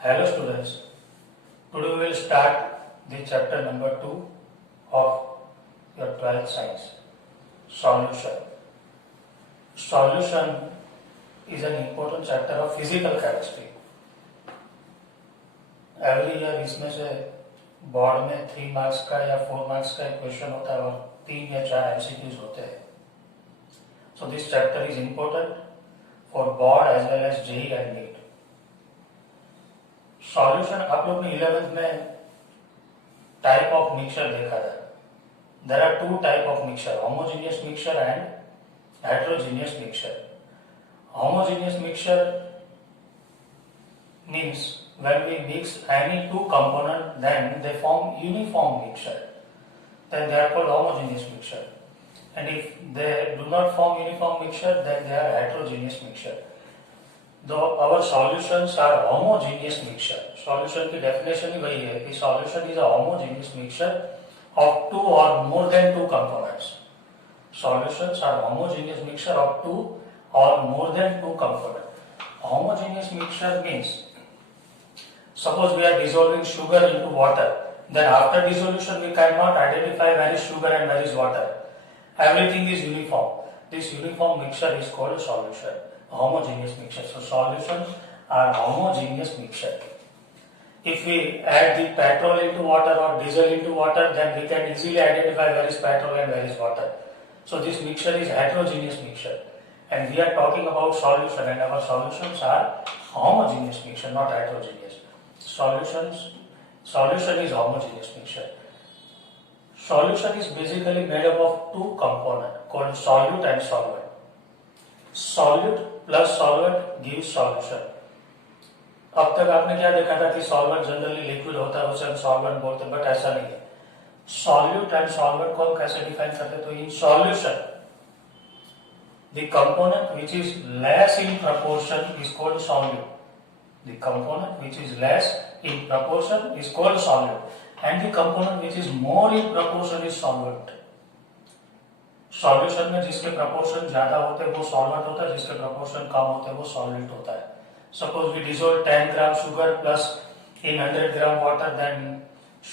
Hello students, today we will start the chapter number 2 of your 12th science, solution. Solution is an important chapter of physical chemistry. Every year इसमें से board में 3 marks का या 4 marks का एक question होता है और 3 या 4 MCQs होते हैं. So this chapter is important for board as well as JEE and NEET. Solution आप लोग ने 11th में टाइप ऑफ मिक्सचर देखा था. There are 2 type of mixture, homogeneous mixture and heterogeneous mixture. Homogeneous mixture means when we mix any 2 components then they form uniform mixture, then they are called homogeneous mixture, and if they do not form uniform mixture then they are heterogeneous mixture. Though our solutions are homogeneous mixture, solution की definition ही वही है कि solution is a homogeneous mixture of 2 or more than 2 components. Solutions are homogeneous mixture of 2 or more than 2 components. Homogeneous mixture means suppose we are dissolving sugar into water, then after dissolution we cannot identify where is sugar and where is water. Everything is uniform. This uniform mixture is called solution. Homogeneous mixture. So solutions are homogeneous mixture. If we add the petrol into water or diesel into water, then we can easily identify where is petrol and where is water. So this mixture is heterogeneous mixture, and we are talking about solution, and our solutions are homogeneous mixture, not heterogeneous. Solution is homogeneous mixture. Solution is basically made up of 2 components called solute and solvent. Solute plus solvent gives solution. अब तक आपने क्या देखा था कि solvent generally liquid होता है, उसे हम सॉल्वेंट बोलते हैं, बट ऐसा नहीं है. सॉल्यूट एंड सॉल्वेंट को हम कैसे डिफाइन करते हैं? तो in solution the component which is less in proportion is called solute. The component which is less in proportion is called solute, and the component which is more in proportion is solvent. Solution में जिसके proportion ज्यादा होते हैं वो solvent होता है, जिसके proportion कम होते हैं वो solute होता है. Suppose we dissolve 10 gram sugar plus in 100 gram water, then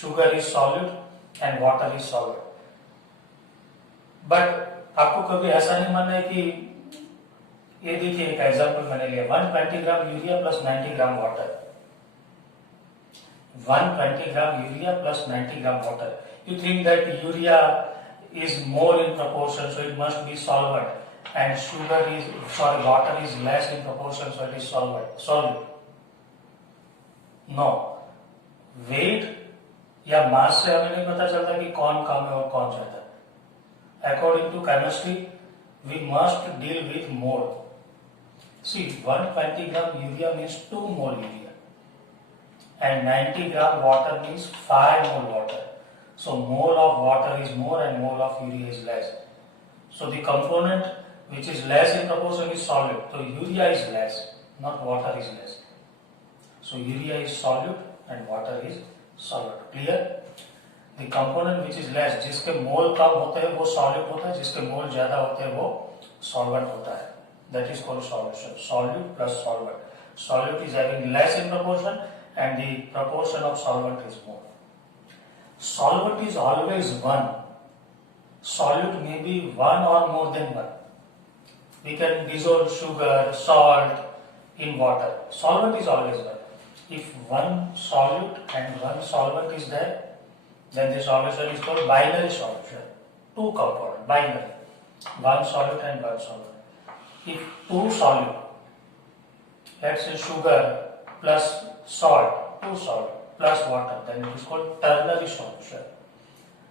sugar is solute and water is solvent. But आपको कभी ऐसा नहीं मानना है कि ये देखिए एक एग्जांपल मैंने लिया, 120 gram urea plus 90 gram water. 120 gram urea plus 90 gram water. You think that urea is more in proportion, so it must be solvent, and water is less in proportion, so it is solute. No. weight या मास से हमें नहीं पता चलता कि कौन कम है और कौन ज्यादा. According to chemistry, we must deal with mole. See, 120 gram urea means 2 mole urea, and 90 gram water means 5 mole water. So mole of water is more and mole of urea is less. So the component which is less in proportion is solute. So urea is less, not water is less. So urea is solute and water is solute. Clear? The component which is less, जिसके मोल कम होते हैं वो solute होता है, जिसके मोल ज्यादा होते हैं वो solvent होता है. That is called solution. Solute plus solvent. Solute is having less in proportion, and the proportion of solvent is more. Solvent is always 1. Solute may be 1 or more than 1. We can dissolve sugar, salt in water. Solvent is always 1. If 1 solute and 1 solvent is there, then the solution is called binary solution. 2 components, binary. 1 solute and 1 solvent. If 2 solute, let's say sugar plus salt, 2 solute plus water, then it is called ternary solution.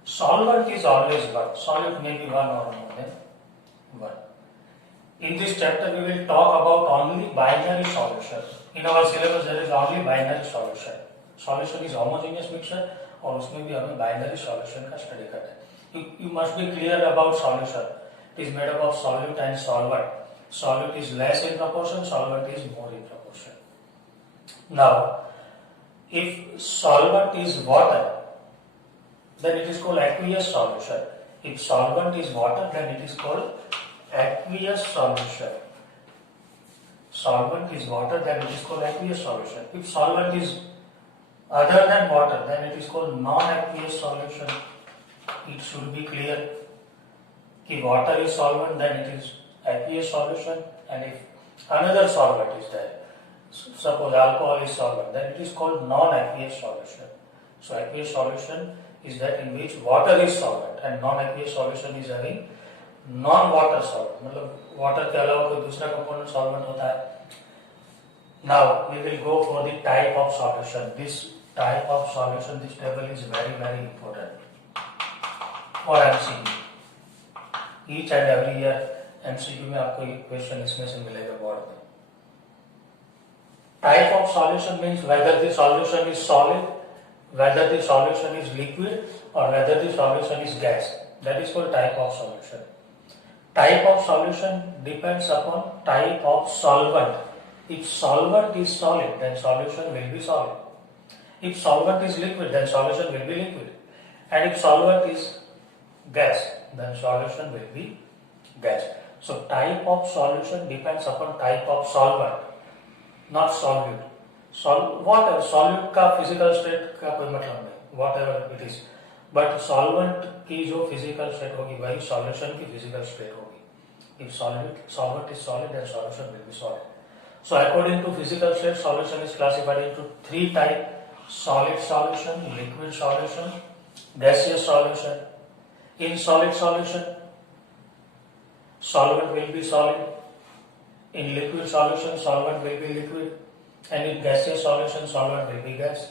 Solvent is always 1. Solute may be 1 or more than 1. In this chapter, we will talk about only binary solution. In our syllabus, there is only binary solution. Solution is homogeneous mixture, और उसमें भी हमें binary solution का study करना है. You must be clear about solution. It is made up of solute and solvent. Solute is less in proportion, solvent is more in proportion. Now, if solvent is water, then it is called aqueous solution. If solvent is water, then it is called aqueous solution. solvent is water, then it is called aqueous solution. If solvent is other than water, then it is called non-aqueous solution. It should be clear. If water is solvent, then it is aqueous solution, and if another solvent is there, suppose alcohol is solvent, then it is called non-aqueous solution. So aqueous solution is that in which water is solvent, and non-aqueous solution is having non-water solvent. मतलब water के अलावा कोई दूसरा component solvent होता है. Now we will go for the type of solution. This type of solution, this table is very very important for MCQ. Each and every year MCQ में आपको एक क्वेश्चन इसमें से मिलेगा बोर्ड में. Type of solution means whether the solution is solid, whether the solution is liquid, or whether the solution is gas. That is called type of solution. Type of solution depends upon type of solvent. If solvent is solid, then solution will be solid. If solvent is liquid, then solution will be liquid. And if solvent is gas, then solution will be gas. So type of solution depends upon type of solvent, not solute. Whatever solute का physical state का कोई मतलब नहीं, whatever it is. But solvent की जो physical state होगी वही solution की physical state होगी. If solvent is solid, then solution will be solid. So according to physical state, solution is classified into three types: solid solution, liquid solution, gaseous solution. In solid solution, solvent will be solid. In liquid solution, solvent will be liquid. And in gaseous solution, solvent will be gas.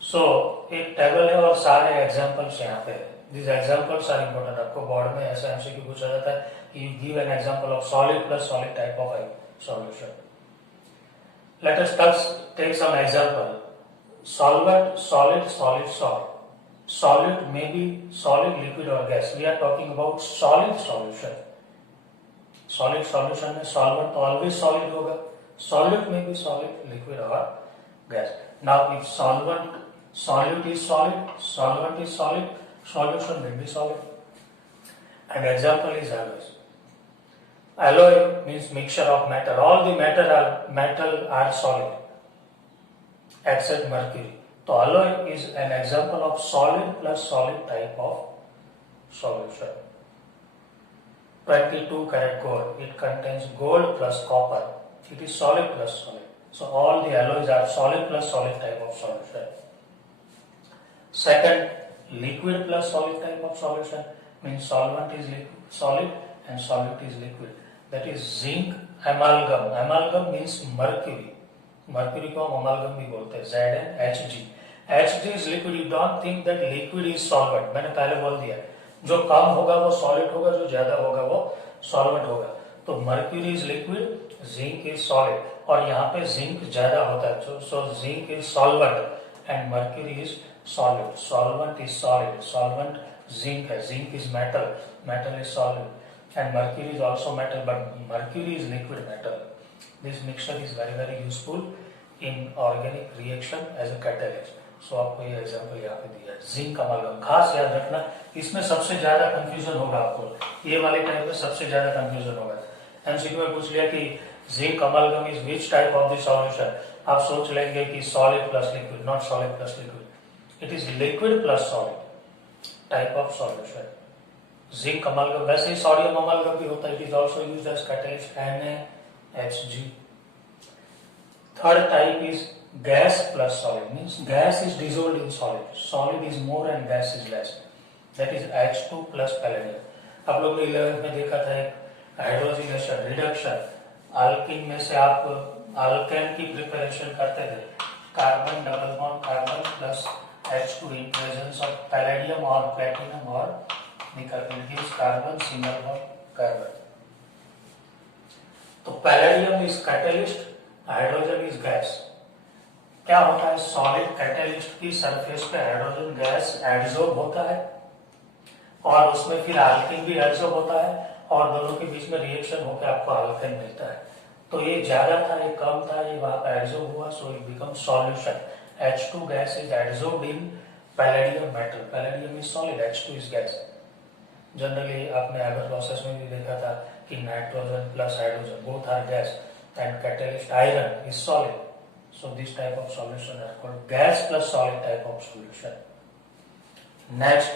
So एक table है और सारे examples यहाँ पे. These examples are important. आपको board में ऐसा MCQ पूछा जाता है कि you give an example of solid plus solid type of solution. Let us take some example. Solvent, solid, solid, solid. Solid may be solid, liquid or gas. We are talking about solid solution. Solid solution में solvent always solid होगा. Solute may be solid, liquid or gas. Now if solute is solid, solvent is solid, solution will be solid. An example is alloys. Alloy means mixture of metal. All the metal are solid except mercury. So alloy is an example of solid plus solid type of solution. 22 karat gold. It contains gold plus copper. It is solid plus solid. So all the alloys are solid plus solid type of solution. Second, liquid plus solid type of solution means solvent is solid and solute is liquid. That is zinc amalgam. Amalgam means mercury. Mercury को हम amalgam भी बोलते हैं. ZnHg. Hg is liquid. You don't think that liquid is solvent. मैंने पहले बोल दिया. जो कम होगा वो solid होगा, जो ज्यादा होगा वो solvent होगा. तो mercury is liquid, zinc is solid. और यहाँ पे zinc ज्यादा होता है. So zinc is solvent and mercury is solid. Solvent is solid. Solvent zinc है. Zinc is metal. Metal is solid. And mercury is also metal, but mercury is liquid metal. This mixture is very very useful in organic reaction as a catalyst. So आपको ये example यहाँ पे दिया है. Zinc अमालगम खास याद रखना, इसमें सबसे ज्यादा कंफ्यूजन होगा आपको. ये वाले टाइप में सबसे ज्यादा कंफ्यूजन होगा. एमसीक्यू में पूछ लिया कि zinc amalgam is which type of the solution. आप सोच लेंगे कि solid plus liquid. Not solid plus liquid. It is liquid plus solid type of solution. Zinc amalgam. वैसे ही सोडियम अमालगम भी होता है. It is also used as catalyst. NaHg. Third type is gas plus solid. Means gas is dissolved in solid. Solid is more and gas is less. That is H2 plus palladium. आप लोग ने 11th में देखा था एक hydrogenation reduction. Alkene में से आप अल्केन की प्रिपरेशन करते थे. Carbon double bond carbon plus H2 in presence of palladium or platinum or nickel. It gives carbon single bond carbon. तो palladium is catalyst, hydrogen is gas. क्या होता है? सॉलिड कैटलिस्ट की सरफेस पे hydrogen gas एडसॉर्ब होता है और उसमें फिर अल्कीन भी एडसॉर्ब होता है और दोनों के बीच में रिएक्शन होकर आपको अल्केन मिलता है. तो ये ज्यादा था, ये कम था, ये वहां पर एडसॉर्ब हुआ. So it become solution. H2 gas is adsorbed in palladium metal. Palladium is solid, H2 is gas. Generally आपने एगर प्रोसेस में भी देखा था कि nitrogen plus hydrogen both are gas and catalyst iron is solid. So this type of solution are called gas plus solid type of solution. Next,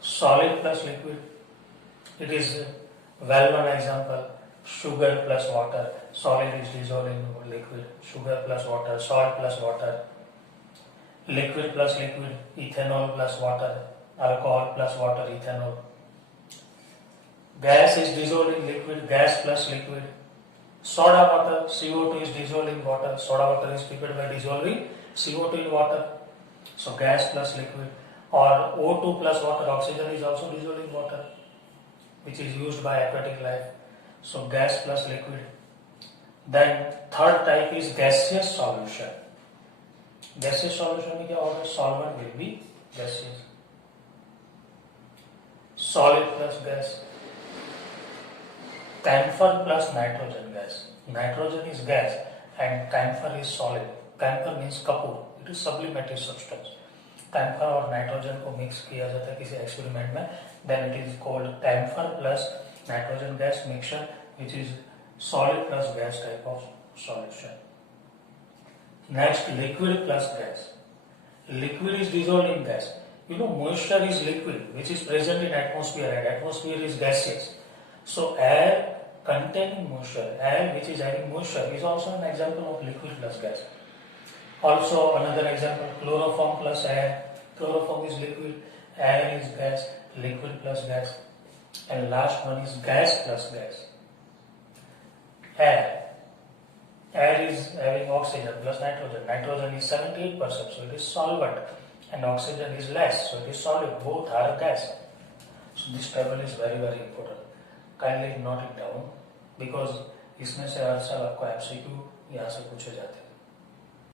solid plus liquid. It is a well-known example. Sugar plus water. Solid is dissolved in liquid. Sugar plus water. Salt plus water. Liquid plus liquid. Ethanol plus water. Alcohol plus water. Ethanol. Gas is dissolved in liquid. Gas plus liquid. Soda water, CO2 is dissolved in water. Soda water is prepared by dissolving CO2 in water. So gas plus liquid. Or O2 plus water, oxygen is also dissolved in water, which is used by aquatic life. So gas plus liquid. Then third type is gaseous solution. Gaseous solution में क्या होगा? Solvent will be gaseous. Solid plus gas. Camphor plus nitrogen gas. Nitrogen is gas and camphor is solid. Camphor means Kapoor. It is sublimated substance. Camphor और nitrogen को mix किया जाता है किसी experiment में. Then it is called camphor plus nitrogen gas mixture, which is solid plus gas type of solution. Next, liquid plus gas. Liquid is dissolved in gas. You know, moisture is liquid, which is present in atmosphere, and atmosphere is gaseous. So air containing moisture, air which is having moisture, is also an example of liquid plus gas. Also another example, chloroform plus air. Chloroform is liquid, air is gas, liquid plus gas. And last one is gas plus gas. Air. Air is having oxygen plus nitrogen. Nitrogen is 78%, so it is solvent. And oxygen is less, so it is solid. Both are gas. So this table is very, very important. Kindly note it down because इसमें से हर साल आपको MCQ यहाँ से पूछे जाते हैं.